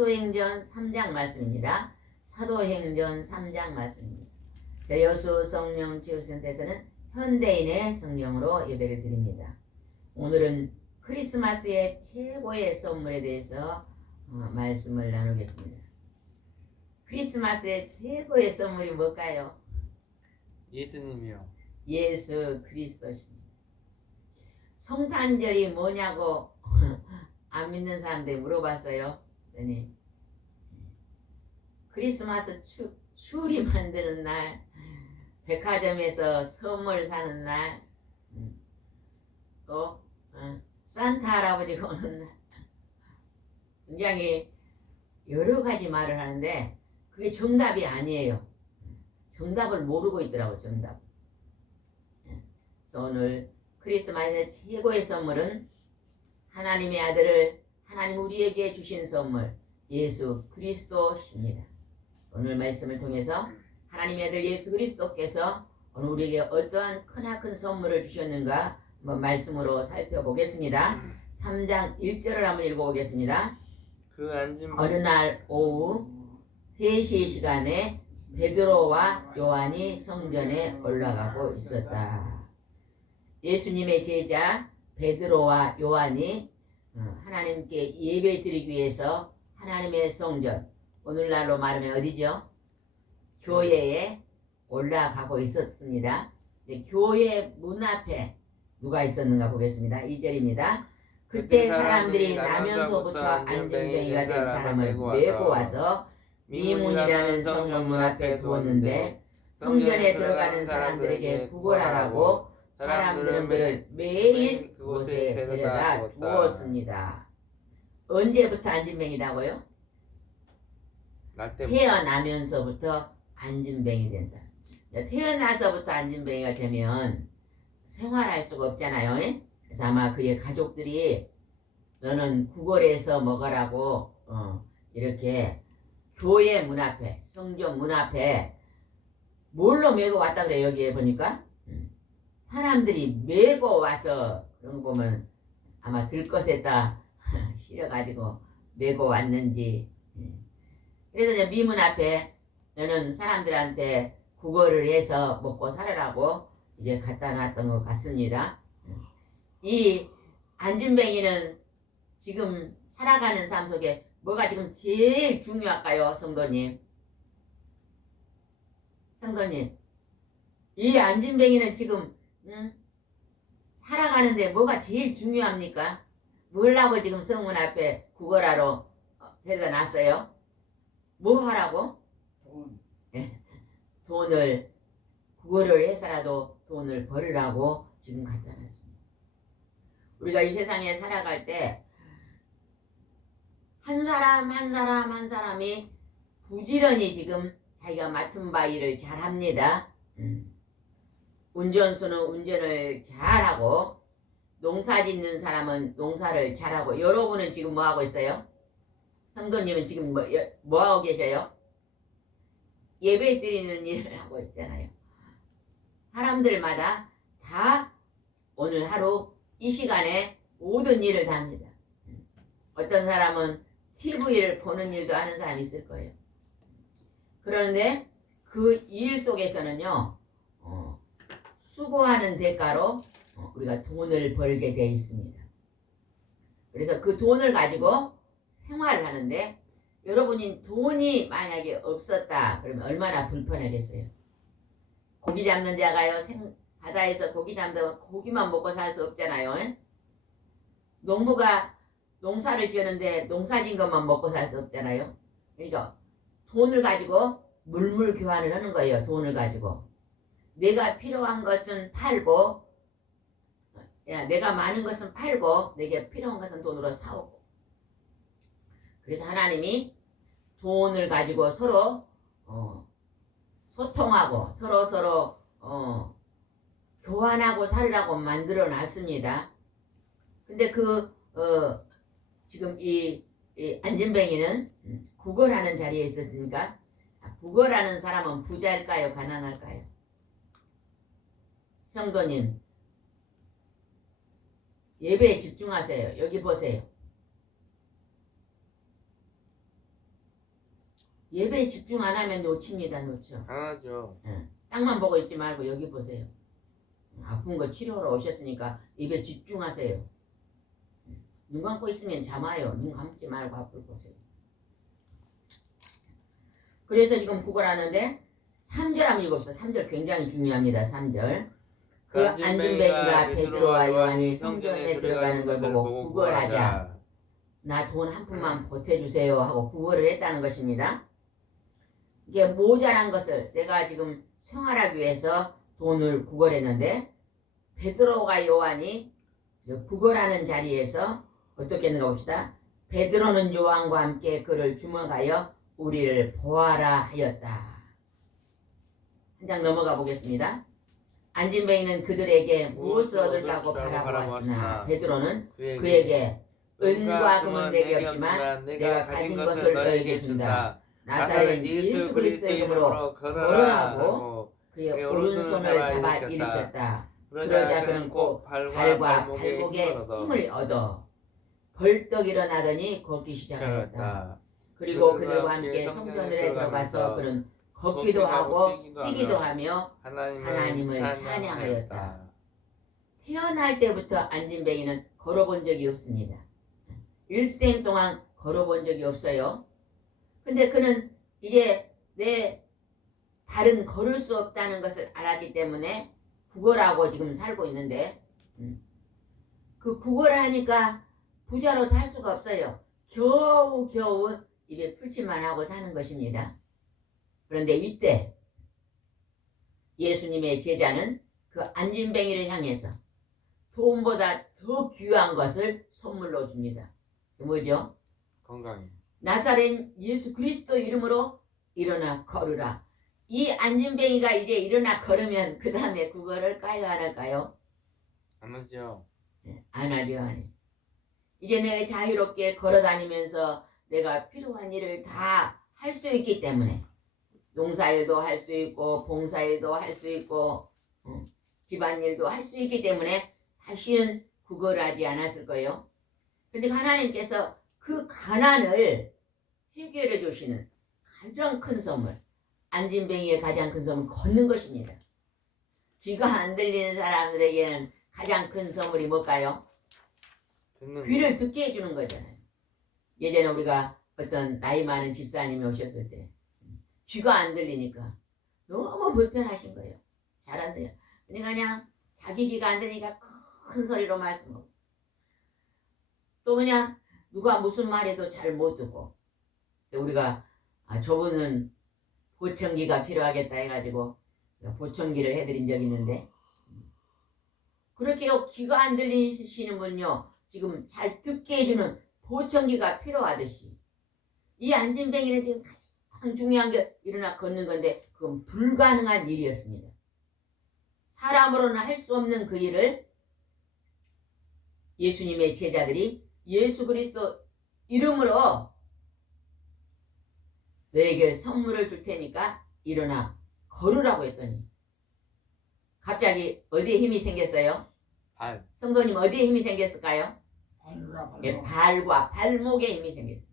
사도행전 3장 말씀입니다. 사도행전 3장 말씀입니다. 여수 성령 치유센터에서는 현대인의 성령으로 예배를 드립니다. 오늘은 크리스마스의 최고의 선물에 대해서 말씀을 나누겠습니다. 크리스마스의 최고의 선물이 뭘까요? 예수님이요. 예수 그리스도십니다. 성탄절이 뭐냐고 안 믿는 사람들 물어봤어요. 그러니 크리스마스 추리 만드는 날, 백화점에서 선물 사는 날, 또 산타 할아버지가 오는 날, 굉장히 여러 가지 말을 하는데 그게 정답이 아니에요. 정답을 모르고 있더라고. 정답. 그래서 오늘 크리스마스의 최고의 선물은 하나님의 아들을 하나님 우리에게 주신 선물 예수 그리스도십니다. 오늘 말씀을 통해서 하나님의 아들 예수 그리스도께서 오늘 우리에게 어떠한 크나큰 선물을 주셨는가 한번 말씀으로 살펴보겠습니다. 3장 1절을 한번 읽어보겠습니다. 어느 날 오후 3시 시간에 베드로와 요한이 성전에 올라가고 있었다. 예수님의 제자 베드로와 요한이 하나님께 예배 드리기 위해서 하나님의 성전, 오늘날로 말하면 어디죠? 교회에 올라가고 있었습니다. 교회 문 앞에 누가 있었는가 보겠습니다. 2절입니다. 그때 사람들이 나면서부터 안전뱅이가 된 사람을 메고 와서 미문이라는 성전 문 앞에 두었는데 성전에 들어가는 사람들에게 구걸하라고 사람들은 매일 그곳에 데려다 두었습니다. 언제부터 안진뱅이라고요? 태어나면서부터 안진뱅이 된 사람. 태어나서부터 안진뱅이가 되면 생활할 수가 없잖아요. 그래서 아마 그의 가족들이 너는 구걸해서 먹으라고 이렇게 교회 문 앞에, 성전 문 앞에 뭘로 메고 왔다 그래요. 여기에 보니까 사람들이 메고 와서 그런 거 보면 아마 들것에다 실어가지고 메고 왔는지. 그래서 이제 미문 앞에 너는 사람들한테 구걸을 해서 먹고 살으라고 이제 갖다 놨던 것 같습니다. 이 안진뱅이는 지금 살아가는 삶 속에 뭐가 지금 제일 중요할까요, 성도님? 성도님, 이 안진뱅이는 지금 살아가는데 뭐가 제일 중요합니까? 뭐라고 지금 성문 앞에 구걸하러 데려다 놨어요? 뭐 하라고? 돈. 돈을 구걸을 해서라도 돈을 벌으라고 지금 갖다 놨습니다. 우리가 이 세상에 살아갈 때 한 사람 한 사람이 부지런히 지금 자기가 맡은 바 일을 잘합니다. 운전수는 운전을 잘하고 농사 짓는 사람은 농사를 잘하고. 여러분은 지금 뭐하고 있어요? 성도님은 지금 뭐하고 계셔요? 예배 드리는 일을 하고 있잖아요. 사람들마다 다 오늘 하루 이 시간에 모든 일을 다 합니다. 어떤 사람은 TV를 보는 일도 하는 사람이 있을 거예요. 그런데 그 일 속에서는요, 수고하는 대가로 우리가 돈을 벌게 되어 있습니다. 그래서 그 돈을 가지고 생활을 하는데, 여러분이 돈이 만약에 없었다 그러면 얼마나 불편하겠어요? 고기 잡는 자가요, 바다에서 고기 잡는다면 고기만 먹고 살 수 없잖아요. 농부가 농사를 지었는데 농사 진 것만 먹고 살 수 없잖아요. 그러니까 돈을 가지고 물물 교환을 하는 거예요. 돈을 가지고 내가 필요한 것은 팔고, 내가 많은 것은 팔고 내게 필요한 것은 돈으로 사오고. 그래서 하나님이 돈을 가지고 서로 소통하고 서로 교환하고 살으라고 만들어 놨습니다. 근데 지금 이 안진뱅이는 구걸하는 자리에 있었으니까, 구걸하는 사람은 부자일까요, 가난할까요? 성도님, 예배에 집중하세요. 여기 보세요. 예배에 집중 안 하면 놓칩니다. 놓쳐. 당연하죠. 예. 땅만 보고 있지 말고 여기 보세요. 아픈 거 치료하러 오셨으니까 예배 집중하세요. 눈 감고 있으면 잠아요. 눈 감지 말고 앞을 보세요. 그래서 지금 구걸하는데 3절 한번 읽읍시다. 3절 굉장히 중요합니다. 3절. 그 안진뱅이가 베드로와 요한이 성전에 들어가는 걸 보고 구걸하자. 나 돈 한 푼만 보태주세요 하고 구걸을 했다는 것입니다. 이게 모자란 것을 내가 지금 생활하기 위해서 돈을 구걸했는데 베드로가 요한이 구걸하는 자리에서 어떻게 했는가 봅시다. 베드로는 요한과 함께 그를 주목하여 우리를 보아라 하였다. 한 장 넘어가 보겠습니다. 안진뱅이는 그들에게 무엇을 얻을까고 바라보았으나 베드로는 그에게 은과 금은 내게 없지만 내가 가진 것을 너에게 준다. 나사렛 예수 그리스도의 이름으로 걸어라고 그의 오른손을 잡아 일으켰다. 그러자 그는 곧 발과 발목에 힘을 얻어 벌떡 일어나더니 걷기 시작하였다. 그리고 그들과 함께 성전에 들어가서 그는 걷기도 하고 뛰기도 하며 하나님을 찬양하였다. 태어날 때부터 안진뱅이는 걸어본 적이 없습니다. 일생 동안 걸어본 적이 없어요. 근데 그는 이제 내 발은 걸을 수 없다는 것을 알았기 때문에 구걸하고 지금 살고 있는데 그 구걸을 하니까 부자로 살 수가 없어요. 겨우 입에 풀칠만 하고 사는 것입니다. 그런데 이때 예수님의 제자는 그 안진뱅이를 향해서 돈보다 더 귀한 것을 선물로 줍니다. 뭐죠? 건강이. 나사렛 예수 그리스도 이름으로 일어나 걸으라. 이 안진뱅이가 이제 일어나 걸으면 그 다음에 구걸을 할까요? 안 할까요? 안 하죠. 네, 안 하죠. 안 해요. 이제 내가 자유롭게 걸어다니면서 내가 필요한 일을 다 할 수 있기 때문에 농사일도 할 수 있고 봉사일도 할 수 있고 집안일도 할 수 있기 때문에 다시는 구걸하지 않았을 거예요. 근데 하나님께서 그 가난을 해결해 주시는 가장 큰 선물, 안진뱅이의 가장 큰 선물은 걷는 것입니다. 귀가 안 들리는 사람들에게는 가장 큰 선물이 뭘까요? 귀를 듣게 해주는 거잖아요. 예전에 우리가 어떤 나이 많은 집사님이 오셨을 때 귀가 안 들리니까 너무 불편하신 거예요. 잘 안 들려요. 그냥 자기 귀가 안 들리니까 큰 소리로 말씀하고 또 그냥 누가 무슨 말해도 잘 못 듣고 우리가 저분은 보청기가 필요하겠다 해가지고 보청기를 해드린 적이 있는데 그렇게요 귀가 안 들리시는 분요 지금 잘 듣게 해주는 보청기가 필요하듯이 이 안진뱅이는 지금 가장 중요한 게 일어나 걷는 건데 그건 불가능한 일이었습니다. 사람으로는 할 수 없는 그 일을 예수님의 제자들이 예수 그리스도 이름으로 너에게 선물을 줄 테니까 일어나 걸으라고 했더니 갑자기 어디에 힘이 생겼어요? 발. 성도님 어디에 힘이 생겼을까요? 발과 예, 발과 발목에 힘이 생겼어요.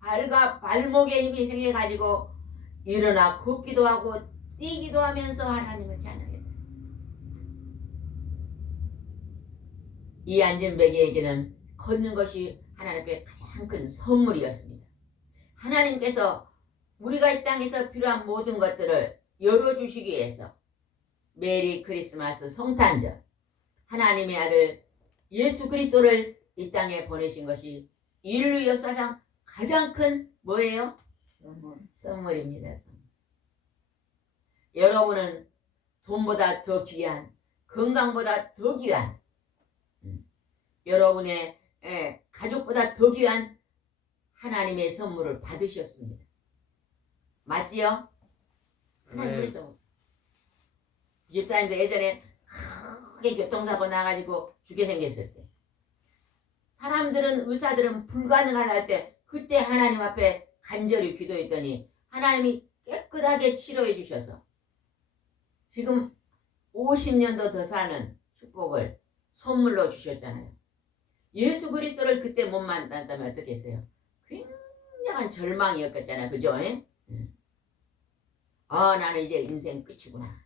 발과 발목에 힘이 생겨가지고 일어나 걷기도 하고 뛰기도 하면서 하나님을 찬양했다. 이 안진뱅이에게는 걷는 것이 하나님께 가장 큰 선물이었습니다. 하나님께서 우리가 이 땅에서 필요한 모든 것들을 열어주시기 위해서 메리 크리스마스 성탄절 하나님의 아들 예수 그리스도를 이 땅에 보내신 것이 인류 역사상 가장 큰 뭐예요? 선물입니다. 선물. 여러분은 돈보다 더 귀한 건강보다 더 귀한 여러분의 가족보다 더 귀한 하나님의 선물을 받으셨습니다. 맞지요? 하나님의 선물. 집사님도 예전에 크게 교통사고 나가지고 죽게 생겼을 때 사람들은 의사들은 불가능하다 할 때 그때 하나님 앞에 간절히 기도했더니 하나님이 깨끗하게 치료해 주셔서 지금 50년도 더 사는 축복을 선물로 주셨잖아요. 예수 그리스도를 그때 못 만났다면 어떻게 했어요? 굉장한 절망이었겠잖아요. 그죠? 나는 이제 인생 끝이구나.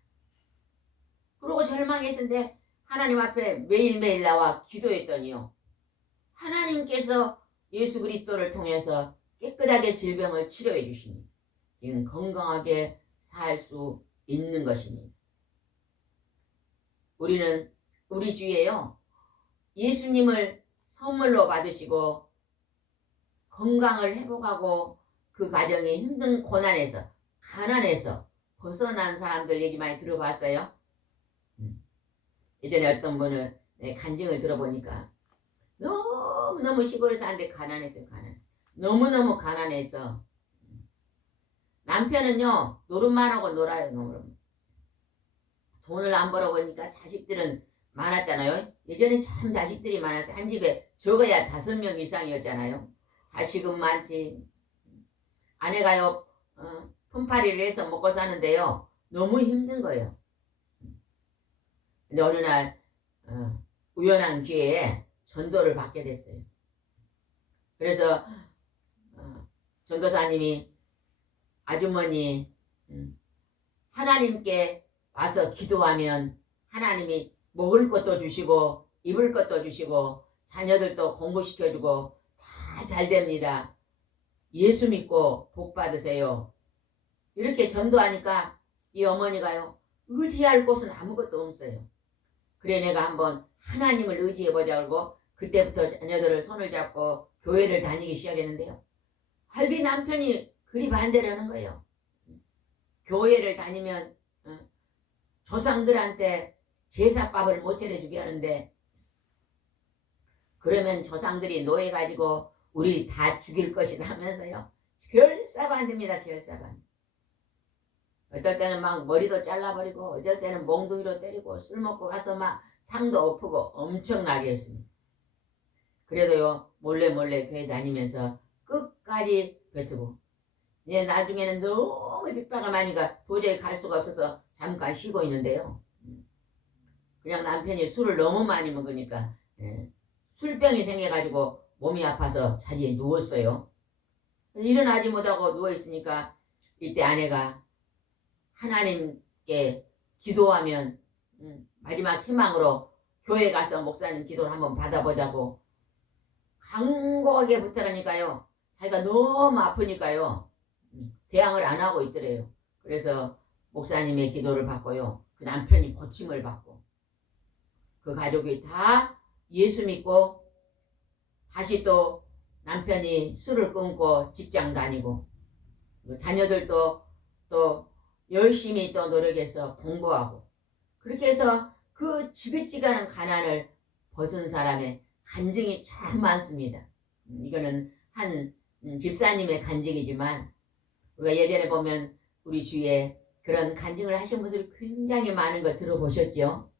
그러고 절망했는데 하나님 앞에 매일매일 나와 기도했더니요. 하나님께서 예수 그리스도를 통해서 깨끗하게 질병을 치료해 주시니 지금 건강하게 살 수 있는 것입니다. 우리는 우리 주위에요. 예수님을 선물로 받으시고 건강을 회복하고 그 가정이 힘든 고난에서 가난에서 벗어난 사람들 얘기 많이 들어봤어요? 예전에 어떤 분을 간증을 들어보니까 너무너무 시골에 사는데 가난했어요. 너무너무 가난해서 남편은요 노름만 하고 놀아요. 노름. 돈을 안 벌어보니까 자식들은 많았잖아요. 예전엔 참 자식들이 많았어요. 한 집에 적어야 5명 이상이었잖아요. 자식은 많지. 아내가요 품팔이를 해서 먹고 사는데요 너무 힘든 거예요. 근데 어느 날 우연한 기회에 전도를 받게 됐어요. 그래서 전도사님이 아주머니 하나님께 와서 기도하면 하나님이 먹을 것도 주시고 입을 것도 주시고 자녀들도 공부시켜주고 다 잘 됩니다. 예수 믿고 복 받으세요. 이렇게 전도하니까 이 어머니가요 의지할 곳은 아무것도 없어요. 그래 내가 한번 하나님을 의지해보자 그러고 그때부터 자녀들을 손을 잡고 교회를 다니기 시작했는데요. 할비 남편이 그리 반대를 하는 거예요. 교회를 다니면 조상들한테 제사밥을 못 차려주게 하는데 그러면 조상들이 노예가지고 우리 다 죽일 것이다 하면서요. 결사반대입니다. 결사반. 어떨 때는 막 머리도 잘라버리고 어쩔 때는 몽둥이로 때리고 술 먹고 가서 막 상도 엎고 엄청나게 했습니다. 그래도요 몰래 교회 다니면서 끝까지 뱉고 이제 나중에는 너무 핍박이 많으니까 도저히 갈 수가 없어서 잠깐 쉬고 있는데요. 그냥 남편이 술을 너무 많이 먹으니까 술병이 생겨가지고 몸이 아파서 자리에 누웠어요. 일어나지 못하고 누워있으니까 이때 아내가 하나님께 기도하면 마지막 희망으로 교회 가서 목사님 기도를 한번 받아보자고 강곡하게 부탁하니까요. 자기가 너무 아프니까요. 대항을 안 하고 있더래요. 그래서 목사님의 기도를 받고요. 그 남편이 고침을 받고 그 가족이 다 예수 믿고 다시 또 남편이 술을 끊고 직장 다니고 자녀들도 또 열심히 또 노력해서 공부하고 그렇게 해서 그 지긋지긋한 가난을 벗은 사람의 간증이 참 많습니다. 이거는 한 집사님의 간증이지만 우리가 예전에 보면 우리 주위에 그런 간증을 하신 분들이 굉장히 많은 거 들어보셨죠?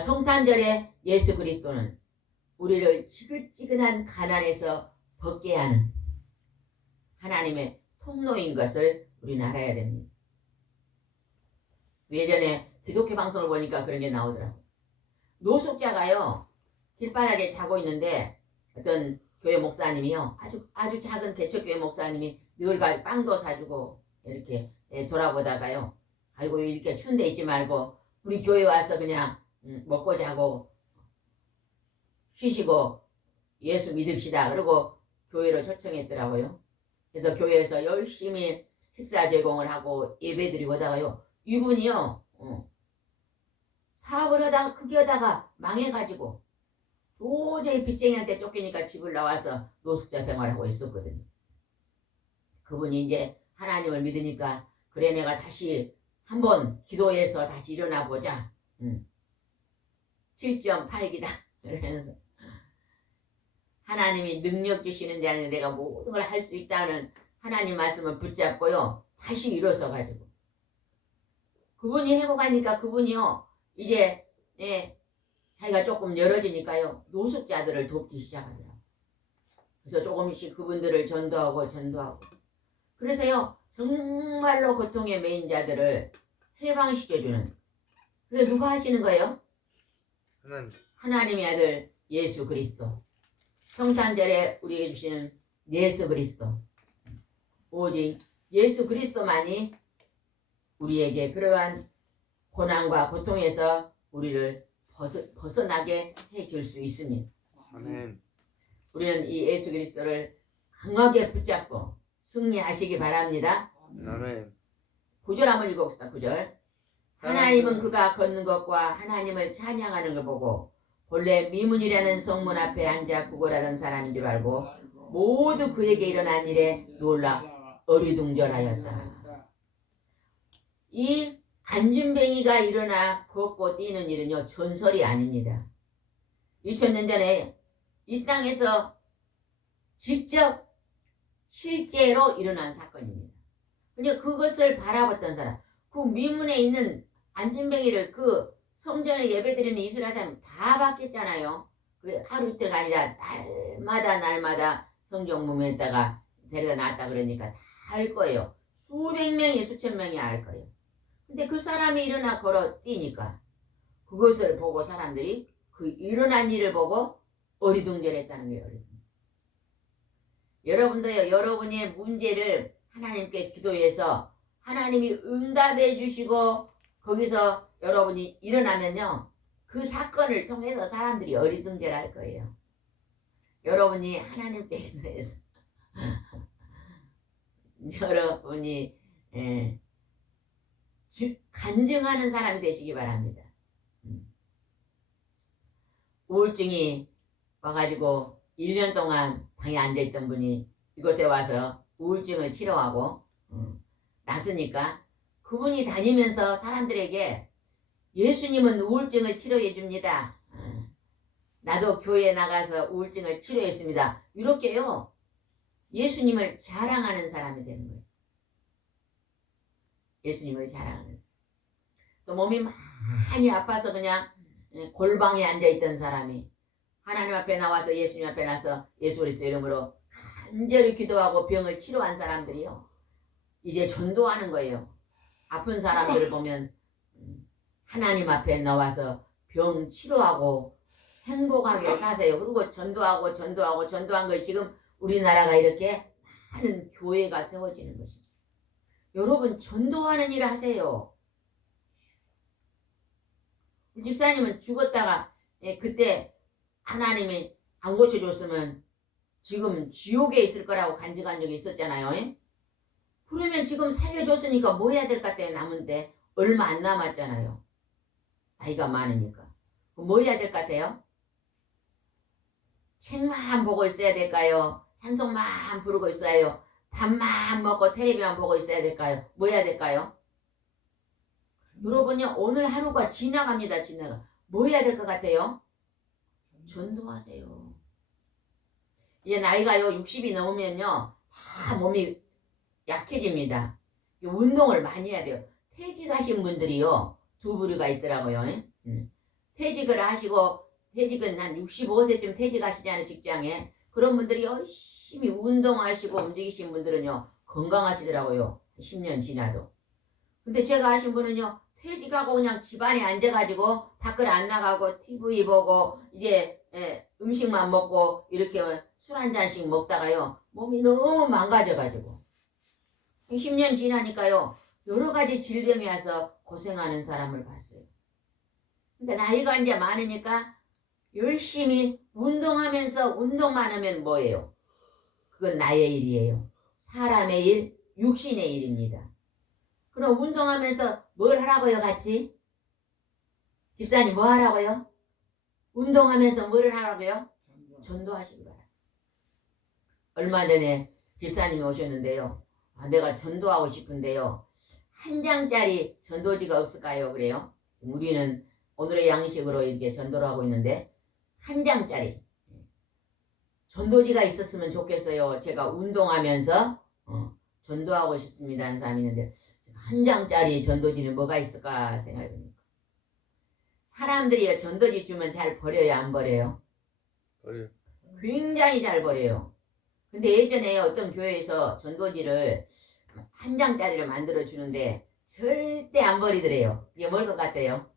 성탄절에 예수 그리스도는 우리를 지긋지긋한 가난에서 벗게 하는 하나님의 통로인 것을 우리는 알아야 됩니다. 예전에 기독교 방송을 보니까 그런 게 나오더라고요. 노숙자가요 길바닥에 자고 있는데 어떤 교회 목사님이요 아주 작은 개척교회 목사님이 늘 빵도 사주고 이렇게 돌아보다가요 아이고 이렇게 추운 데 있지 말고 우리 교회 와서 그냥 먹고 자고 쉬시고 예수 믿읍시다. 그리고 교회로 초청했더라고요. 그래서 교회에서 열심히 식사 제공을 하고 예배 드리고 하다가요 이분이요 사업을 하다가 크게 하다가 망해가지고 도저히 빚쟁이한테 쫓기니까 집을 나와서 노숙자 생활하고 있었거든요. 그분이 이제 하나님을 믿으니까 그래 내가 다시 한번 기도해서 다시 일어나 보자. 7.8기다. 그러면서 하나님이 능력 주시는 자는 내가 모든 걸 할 수 있다는 하나님 말씀을 붙잡고요. 다시 일어서 가지고 그분이 회복하니까 그분이요. 이제 자기가 조금 열어지니까요. 노숙자들을 돕기 시작하더라고요. 그래서 조금씩 그분들을 전도하고 그래서요. 정말로 고통에 매인 자들을 해방시켜주는 그게 누가 하시는 거예요? 하나님의 아들 예수 그리스도. 성탄절에 우리에게 주시는 예수 그리스도. 오직 예수 그리스도만이 우리에게 그러한 고난과 고통에서 우리를 벗어나게 해줄 수 있습니다. 아멘. 우리는 이 예수 그리스도를 강하게 붙잡고 승리하시기 바랍니다. 아멘. 9절 한번 읽어봅시다. 9절. 하나님은 그가 걷는 것과 하나님을 찬양하는 걸 보고 본래 미문이라는 성문 앞에 앉아 구걸하던 사람인 줄 알고 모두 그에게 일어난 일에 놀라 어리둥절하였다. 이 안진뱅이가 일어나 걷고 뛰는 일은요, 전설이 아닙니다. 2000년 전에 이 땅에서 직접 실제로 일어난 사건입니다. 그냥 그것을 바라봤던 사람, 그 미문에 있는 안진뱅이를 그 성전에 예배드리는 이스라엘 사람이 다 봤겠잖아요. 그 하루 이틀가 아니라 날마다 성전 문에다가 데려다 놨다 그러니까 다 알 거예요. 수백 명이 수천 명이 알 거예요. 근데 그 사람이 일어나 걸어 뛰니까 그것을 보고 사람들이 그 일어난 일을 보고 어리둥절했다는 거예요. 여러분도요, 여러분의 문제를 하나님께 기도해서 하나님이 응답해 주시고 거기서 여러분이 일어나면요, 그 사건을 통해서 사람들이 어리둥절할 거예요. 여러분이 하나님께 기도해서 여러분이 간증하는 사람이 되시기 바랍니다. 우울증이 와가지고 1년 동안 방에 앉아있던 분이 이곳에 와서 우울증을 치료하고 났으니까 그분이 다니면서 사람들에게 예수님은 우울증을 치료해 줍니다. 나도 교회에 나가서 우울증을 치료했습니다. 이렇게요, 예수님을 자랑하는 사람이 되는 거예요. 예수님을 자랑하는. 또 몸이 많이 아파서 그냥 골방에 앉아있던 사람이 하나님 앞에 나와서 예수님 앞에 나서 예수 그리스도 이름으로 간절히 기도하고 병을 치료한 사람들이요, 이제 전도하는 거예요. 아픈 사람들을 보면 하나님 앞에 나와서 병 치료하고 행복하게 사세요. 그리고 전도한 걸 지금 우리나라가 이렇게 많은 교회가 세워지는 것입니다. 여러분, 전도하는 일을 하세요. 우리 집사님은 죽었다가 그때 하나님이 안 고쳐줬으면 지금 지옥에 있을 거라고 간증한 적이 있었잖아요. 그러면 지금 살려줬으니까 뭐 해야 될 것 같아요? 남은데 얼마 안 남았잖아요. 나이가 많으니까. 뭐 해야 될 것 같아요? 책만 보고 있어야 될까요? 찬송만 부르고 있어요? 밥만 먹고 텔레비만 보고 있어야 될까요? 뭐 해야 될까요? 여러분요, 오늘 하루가 지나갑니다. 지나가. 뭐 해야 될 것 같아요? 전도하세요. 이제 나이가요 60이 넘으면요 다 몸이 약해집니다. 운동을 많이 해야 돼요. 퇴직하신 분들이요 두 부류가 있더라고요. 퇴직을 하시고, 퇴직은 한 65세쯤 퇴직하시잖아요. 직장에. 그런 분들이 열심히 운동하시고 움직이신 분들은요 건강하시더라고요. 10년 지나도. 근데 제가 하신 분은요 퇴직하고 그냥 집안에 앉아가지고 밖을 안 나가고 TV 보고 이제 음식만 먹고 이렇게 술 한 잔씩 먹다가요 몸이 너무 망가져가지고 10년 지나니까요 여러 가지 질병이 와서 고생하는 사람을 봤어요. 근데 나이가 이제 많으니까 열심히 운동하면서, 운동만 하면 뭐예요? 그건 나의 일이에요. 사람의 일, 육신의 일입니다. 그럼 운동하면서 뭘 하라고요, 같이? 집사님 뭐 하라고요? 운동하면서 뭐를 하라고요? 전도하시기 바랍니다. 얼마 전에 집사님이 오셨는데요. 내가 전도하고 싶은데요. 한 장짜리 전도지가 없을까요? 그래요. 우리는 오늘의 양식으로 이렇게 전도를 하고 있는데 한 장짜리 전도지가 있었으면 좋겠어요. 제가 운동하면서 전도하고 싶습니다 하는 사람이 있는데 한 장짜리 전도지는 뭐가 있을까 생각해보니까 사람들이 전도지 주면 잘 버려요, 안 버려요? 버려요. 굉장히 잘 버려요. 근데 예전에 어떤 교회에서 전도지를 한 장짜리를 만들어 주는데 절대 안 버리더래요. 이게 뭘 것 같아요?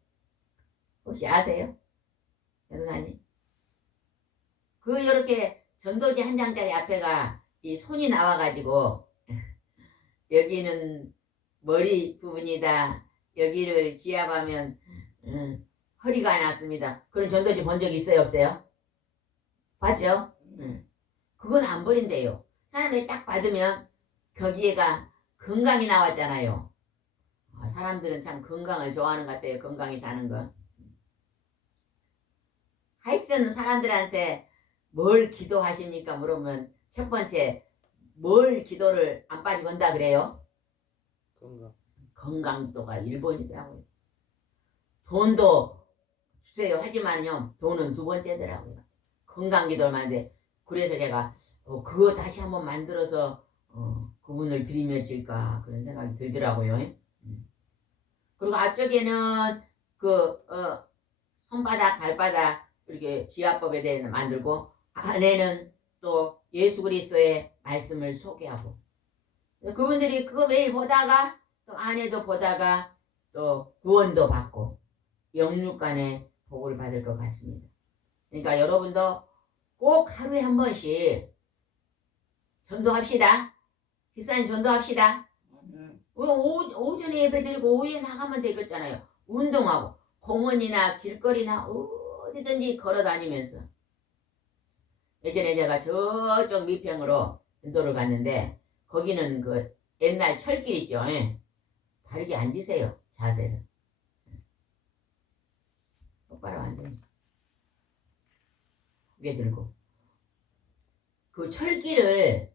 혹시 아세요? 변호사님? 그 요렇게 전도지 한 장짜리 앞에가 이 손이 나와가지고 여기는 머리 부분이다. 여기를 지압하면 허리가 났습니다. 그런 전도지 본 적 있어요, 없어요? 봤죠? 그건 안 버린대요. 사람이 딱 받으면 거기에가 건강이 나왔잖아요. 사람들은 참 건강을 좋아하는 것 같아요. 건강히 사는 거. 하여튼 사람들한테 뭘 기도하십니까? 물으면 첫 번째 뭘 기도를 안 빠지고 한다 그래요? 건강. 건강 기도가 1번이더라고요. 돈도 주세요 하지만요. 돈은 2번째더라고요. 건강 기도를 하는데 그래서 제가 그거 다시 한번 만들어서 그분을 드리며 질까 그런 생각이 들더라고요. 그리고 앞쪽에는 손바닥 발바닥 이렇게 지압법에 대해 만들고 안에는 또 예수 그리스도의 말씀을 소개하고 그분들이 그거 매일 보다가 또 안에도 보다가 또 구원도 받고 영육간의 복을 받을 것 같습니다. 그러니까 여러분도 꼭 하루에 한 번씩 전도합시다. 집사님 전도합시다. 오전에 예배드리고 오후에 나가면 되겠잖아요. 운동하고 공원이나 길거리나 어디든지 걸어다니면서 예전에 제가 저쪽 미평으로 전도를 갔는데 거기는 그 옛날 철길 있죠. 예. 바르게 앉으세요. 자세를 똑바로 앉아요. 고개 들고 그 철길을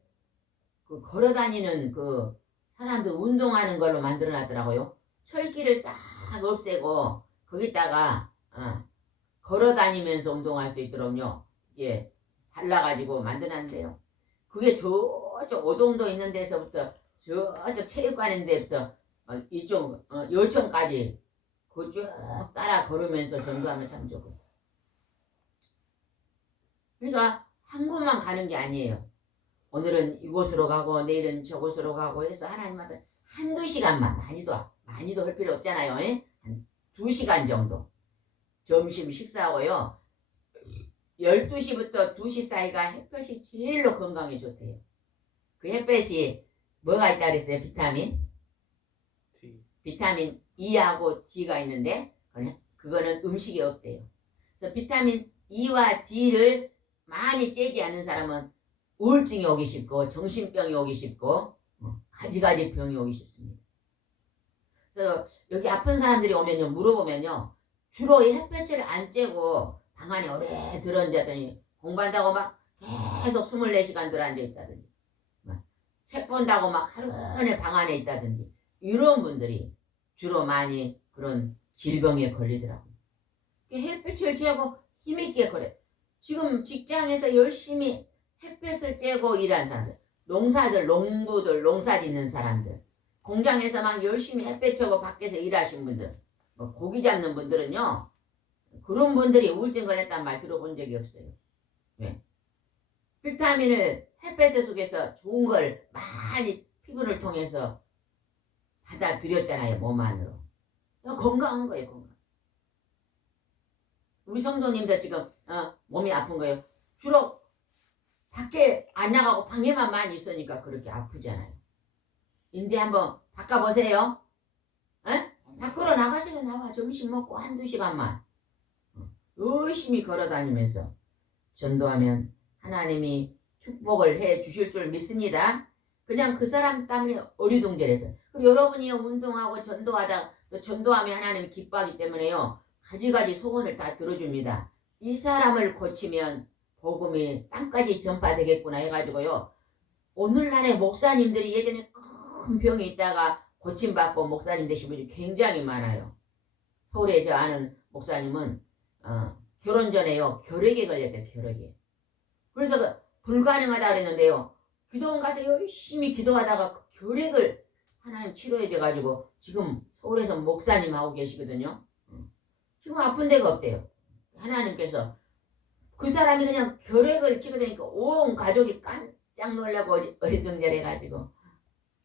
그 걸어다니는 그 사람들 운동하는 걸로 만들어 놨더라고요. 철길을 싹 없애고 거기다가 걸어다니면서 운동할 수 있도록요. 예, 발라가지고 만들었는데요. 그게 저쪽 오동도 있는 데서부터 저쪽 체육관 있는 데부터 이쪽 여천까지 그 쭉 따라 걸으면서 전도하면 참 좋고. 그러니까 한 곳만 가는 게 아니에요. 오늘은 이곳으로 가고 내일은 저곳으로 가고 해서 하나님 앞에 한두 시간만 많이도 할 필요 없잖아요. 예? 한 2시간 정도 점심 식사하고요. 12시부터 2시 사이가 햇볕이 제일로 건강에 좋대요. 그 햇볕이 뭐가 있다 그랬어요? 비타민? D. 비타민 E하고 D가 있는데 그거는 음식에 없대요. 그래서 비타민 E와 D를 많이 쬐지 않는 사람은 우울증이 오기 쉽고 정신병이 오기 쉽고 가지가지 병이 오기 쉽습니다. 그래서 여기 아픈 사람들이 오면요 물어보면요 주로 이 햇볕을 안 쬐고 방 안에 오래 들어앉았더니 공부한다고 막 계속 24시간 들어앉아 있다든지 책 본다고 막 하루 종일 방 안에 있다든지 이런 분들이 주로 많이 그런 질병에 걸리더라고요. 햇볕을 쬐고 힘있게 그래. 지금 직장에서 열심히 햇볕을 쬐고 일하는 사람들, 농사들, 농부들, 농사 짓는 사람들, 공장에서 막 열심히 햇볕 쬐고 밖에서 일하신 분들, 뭐 고기 잡는 분들은요, 그런 분들이 우울증 걸렸다는 말 들어본 적이 없어요. 왜? 비타민을 햇볕 속에서 좋은 걸 많이 피부를 통해서 받아들였잖아요, 몸 안으로. 건강한 거예요, 건강. 우리 성도님들 지금 몸이 아픈 거예요. 주로 밖에 안 나가고 방에만 많이 있으니까 그렇게 아프잖아요. 인데 한번 바꿔보세요. 에? 밖으로 나가세요. 나와 점심 먹고 한두 시간만 열심히 걸어다니면서 전도하면 하나님이 축복을 해 주실 줄 믿습니다. 그냥 그 사람 때문에 어리둥절해서. 그리고 여러분이 운동하고 전도하다 또 전도하면 하나님이 기뻐하기 때문에요. 가지가지 소원을 다 들어줍니다. 이 사람을 고치면 복음이 땅까지 전파되겠구나 해가지고요. 오늘날의 목사님들이 예전에 큰 병이 있다가 고침받고 목사님 되신 분이 굉장히 많아요. 서울에 저 아는 목사님은 결혼 전에요. 결핵에 걸렸대요. 결핵에. 그래서 불가능하다 그랬는데요. 기도원 가서 열심히 기도하다가 그 결핵을 하나님 치료해 줘가지고 지금 서울에서 목사님 하고 계시거든요. 지금 아픈 데가 없대요. 하나님께서 그 사람이 그냥 결핵을 치료되니까 온 가족이 깜짝 놀라고 어리둥절해가지고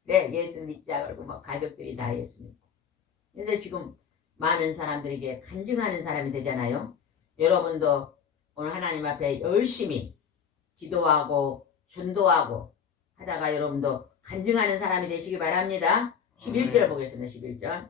네 예수 믿자 그러고 막 가족들이 다 했습니다. 그래서 지금 많은 사람들에게 간증하는 사람이 되잖아요. 여러분도 오늘 하나님 앞에 열심히 기도하고 전도하고 하다가 여러분도 간증하는 사람이 되시기 바랍니다. 11절 보겠습니다. 11절.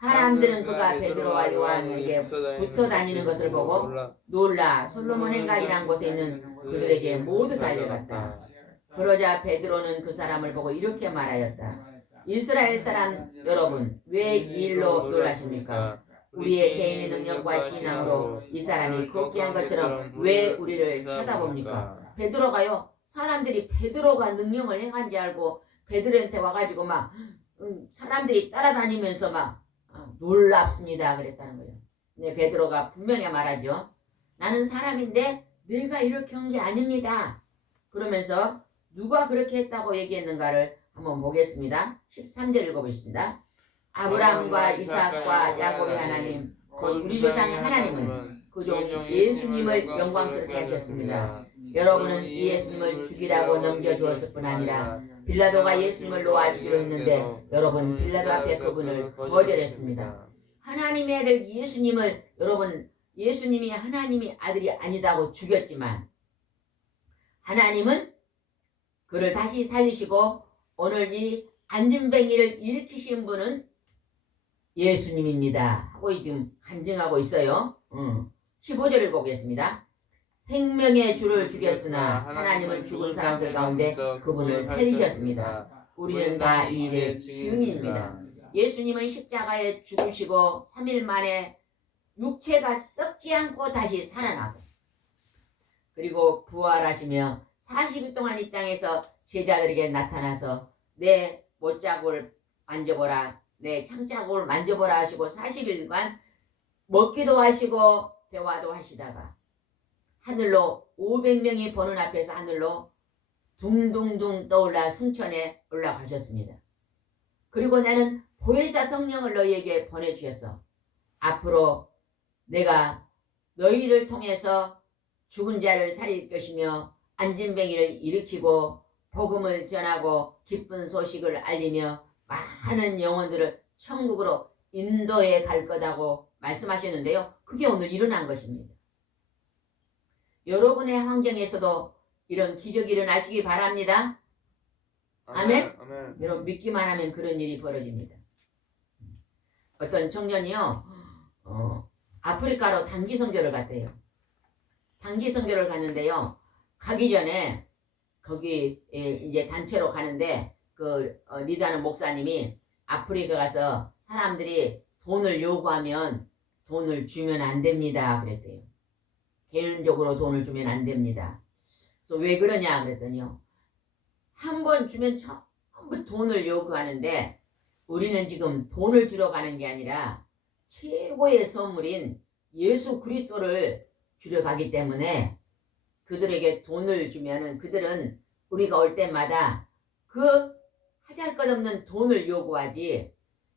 사람들은 그가 베드로와 요한에게 붙어 다니는 것을 보고 놀라 솔로몬 행각이라는 곳에 있는 그들에게 모두 달려갔다. 그러자 베드로는 그 사람을 보고 이렇게 말하였다. 이스라엘 사람 여러분, 왜 이 일로 놀라십니까? 우리의 개인의 능력과 신앙으로 이 사람이 걷게 한 것처럼 왜 우리를 쳐다봅니까? 베드로가요, 사람들이 베드로가 능력을 행한 줄 알고 베드로한테 와가지고 막 사람들이 따라다니면서 막 놀랍습니다 그랬다는 거예요. 근데 베드로가 분명히 말하죠. 나는 사람인데 내가 이렇게 한 게 아닙니다. 그러면서 누가 그렇게 했다고 얘기했는가를 한번 보겠습니다. 13절 읽어보겠습니다. 아브라함과 이삭과 야곱의 하나님 곧 우리 조상 하나님은 그종 예수님을 영광스럽게 하셨습니다. 여러분은 이 예수님을 죽이라고 넘겨주었을 뿐 아니라 빌라도가 예수님을 놓아주기로 했는데 여러분 빌라도 앞에 그분을 거절했습니다. 하나님의 아들 예수님을 여러분 예수님이 하나님의 아들이 아니다고 죽였지만 하나님은 그를 다시 살리시고 오늘 이 안진뱅이를 일으키신 분은 예수님입니다 하고 지금 간증하고 있어요. 15절을 보겠습니다. 생명의 주를 죽였으나 하나님은 죽은 사람들 가운데 그분을 살리셨습니다. 우리는 다 이 일의 증인입니다. 예수님은 십자가에 죽으시고 3일 만에 육체가 썩지 않고 다시 살아나고 그리고 부활하시며 40일 동안 이 땅에서 제자들에게 나타나서 내 못자국을 만져보라 내 창자국을 만져보라 하시고 40일간 먹기도 하시고 대화도 하시다가 하늘로 500명이 보는 앞에서 하늘로 둥둥둥 떠올라 승천에 올라가셨습니다. 그리고 나는 보혜사 성령을 너희에게 보내주셨어. 앞으로 내가 너희를 통해서 죽은 자를 살릴 것이며 안진뱅이를 일으키고 복음을 전하고 기쁜 소식을 알리며 많은 영혼들을 천국으로 인도해 갈 거다고 말씀하셨는데요. 그게 오늘 일어난 것입니다. 여러분의 환경에서도 이런 기적이 일어나시기 바랍니다. 아멘? 아멘. 여러분 믿기만 하면 그런 일이 벌어집니다. 어떤 청년이요. 아프리카로 단기 선교를 갔대요. 단기 선교를 갔는데요. 가기 전에 거기 이제 단체로 가는데 그 리다는 목사님이 아프리카 가서 사람들이 돈을 요구하면 돈을 주면 안 됩니다 그랬대요. 개인적으로 돈을 주면 안 됩니다. 그래서 왜 그러냐 그랬더니요. 한 번 주면 전부 돈을 요구하는데 우리는 지금 돈을 주러 가는 게 아니라 최고의 선물인 예수 그리스도를 주러 가기 때문에 그들에게 돈을 주면은 그들은 우리가 올 때마다 그 하잘것없는 돈을 요구하지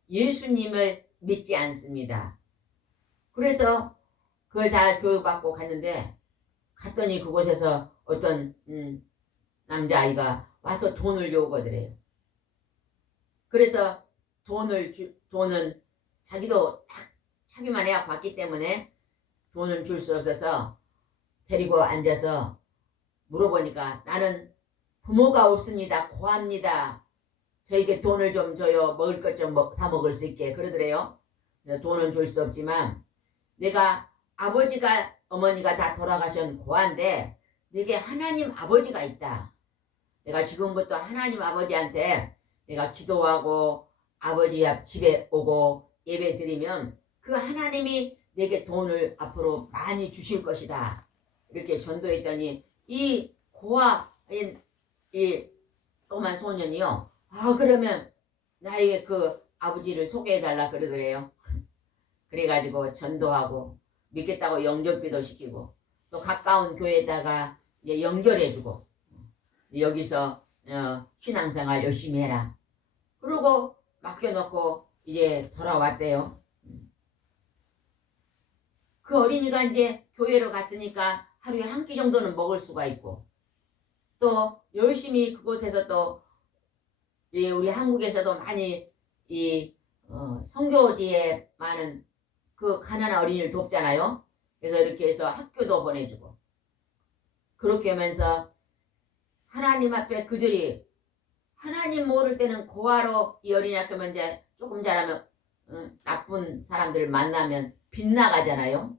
예수님을 믿지 않습니다. 그래서 그걸 다 교육받고 갔는데 갔더니 그곳에서 어떤 남자아이가 와서 돈을 요구하더래요. 그래서 돈은 자기도 딱 차비만 해야 받기 때문에 돈을 줄 수 없어서 데리고 앉아서 물어보니까 나는 부모가 없습니다. 고합니다. 저에게 돈을 좀 줘요. 먹을 것 좀 사 먹을 수 있게 그러더래요. 돈은 줄 수 없지만 내가 아버지가 어머니가 다 돌아가신 고한데 내게 하나님 아버지가 있다. 내가 지금부터 하나님 아버지한테 내가 기도하고 아버지 앞 집에 오고 예배 드리면 그 하나님이 내게 돈을 앞으로 많이 주실 것이다. 이렇게 전도했더니 이 고아인 이 조그만 소년이요. 그러면 나에게 그 아버지를 소개해달라 그러더래요. 그래가지고 전도하고 믿겠다고 영접기도 시키고 또 가까운 교회에다가 이제 연결해주고 여기서 신앙생활 열심히 해라. 그러고 맡겨놓고 이제 돌아왔대요. 그 어린이가 이제 교회로 갔으니까 하루에 한 끼 정도는 먹을 수가 있고 또 열심히 그곳에서 또 우리 한국에서도 많이 이 선교지에 많은 그 가난한 어린이를 돕잖아요. 그래서 이렇게 해서 학교도 보내주고 그렇게 하면서 하나님 앞에 그들이 하나님 모를 때는 고아로 이 어린이 학교면 이제 조금 자라면 나쁜 사람들을 만나면 빗나가잖아요.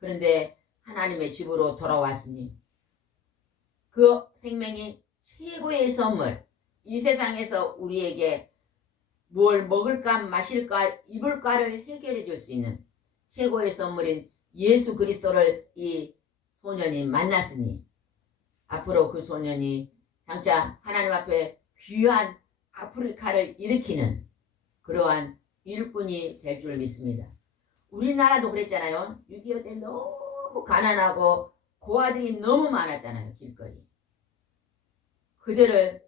그런데 하나님의 집으로 돌아왔으니 그 생명이 최고의 선물, 이 세상에서 우리에게 뭘 먹을까 마실까 입을까를 해결해 줄 수 있는 최고의 선물인 예수 그리스도를 이 소년이 만났으니 앞으로 그 소년이 장차 하나님 앞에 귀한 아프리카를 일으키는 그러한 일꾼이 될 줄 믿습니다. 우리나라도 그랬잖아요. 6.25 때 너무 가난하고 고아들이 너무 많았잖아요. 길거리. 그들을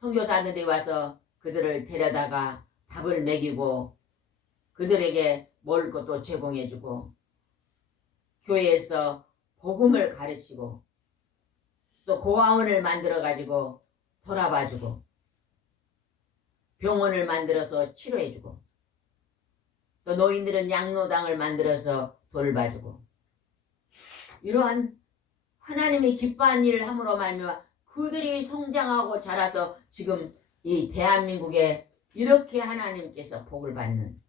선교사들이 와서 그들을 데려다가 밥을 먹이고 그들에게 먹을 것도 제공해주고 교회에서 복음을 가르치고 또 고아원을 만들어가지고 돌아봐주고 병원을 만들어서 치료해주고 또 노인들은 양로당을 만들어서 돌봐주고 이러한 하나님이 기뻐한 일을 함으로 말미암아 그들이 성장하고 자라서 지금 이 대한민국에 이렇게 하나님께서 복을 받는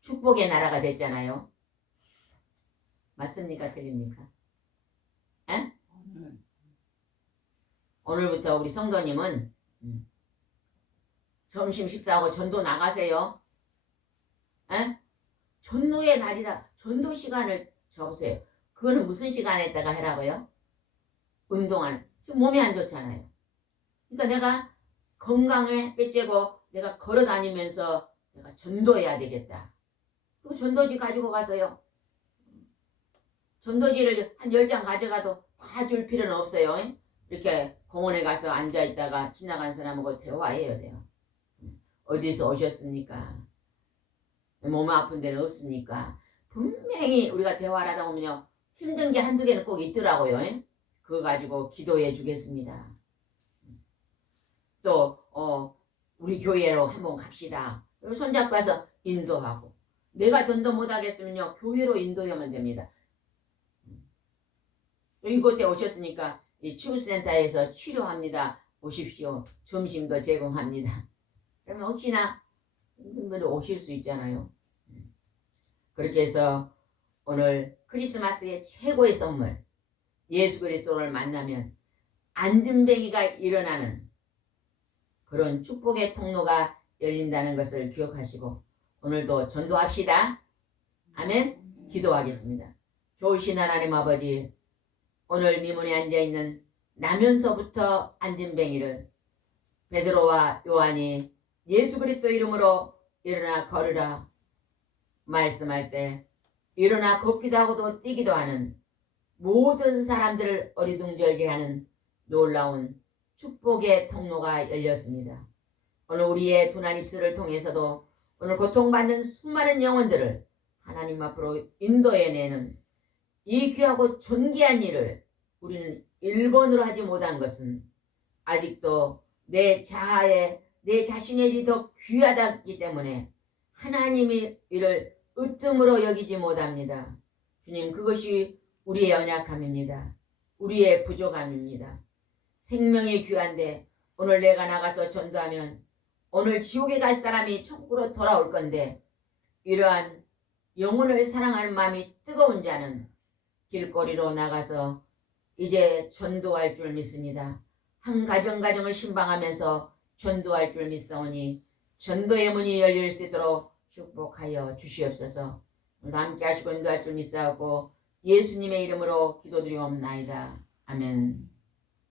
축복의 나라가 됐잖아요. 맞습니까? 틀립니까? 에? 오늘부터 우리 성도님은 점심 식사하고 전도 나가세요. 에? 전도의 날이다. 전도 시간을 적으세요. 그거는 무슨 시간에다가 해라고요? 운동하는. 지금 몸이 안 좋잖아요. 그러니까 내가 건강을 빼째고 내가 걸어 다니면서 내가 전도해야 되겠다. 그리고 전도지 가지고 가서요. 전도지를 한 10장 가져가도 다 줄 필요는 없어요. 이렇게 공원에 가서 앉아있다가 지나간 사람하고 대화해야 돼요. 어디서 오셨습니까? 몸 아픈 데는 없습니까? 분명히 우리가 대화를 하다 보면요. 힘든 게 한두 개는 꼭 있더라고요. 그거 가지고 기도해 주겠습니다. 또 우리 교회로 한번 갑시다. 손잡고 가서 인도하고 내가 전도 못하겠으면요. 교회로 인도하면 됩니다. 이곳에 오셨으니까 이 치유센터에서 치료합니다. 오십시오. 점심도 제공합니다. 그러면 혹시나 분들이 오실 수 있잖아요. 그렇게 해서 오늘 크리스마스의 최고의 선물 예수 그리스도를 만나면 안진뱅이가 일어나는 그런 축복의 통로가 열린다는 것을 기억하시고 오늘도 전도합시다. 아멘. 기도하겠습니다. 좋으신 하나님 아버지, 오늘 미문에 앉아있는 나면서부터 안진뱅이를 베드로와 요한이 예수 그리스도 이름으로 일어나 걸으라 말씀할 때 일어나 걷기도 하고도 뛰기도 하는 모든 사람들을 어리둥절게 하는 놀라운 축복의 통로가 열렸습니다. 오늘 우리의 둔한 입술을 통해서도 오늘 고통받는 수많은 영혼들을 하나님 앞으로 인도해내는 이 귀하고 존귀한 일을 우리는 1번으로 하지 못한 것은 아직도 내 자아에 내 자신의 일이 더 귀하다기 때문에 하나님이 이를 으뜸으로 여기지 못합니다. 주님, 그것이 우리의 연약함입니다. 우리의 부족함입니다. 생명이 귀한데 오늘 내가 나가서 전도하면 오늘 지옥에 갈 사람이 천국으로 돌아올 건데 이러한 영혼을 사랑할 마음이 뜨거운 자는 길거리로 나가서 이제 전도할 줄 믿습니다. 한 가정 가정을 신방하면서 전도할 줄 믿사오니 전도의 문이 열릴 수 있도록 축복하여 주시옵소서. 오늘도 함께 하시고 인도할 줄 믿사오고 예수님의 이름으로 기도드리옵나이다. 아멘.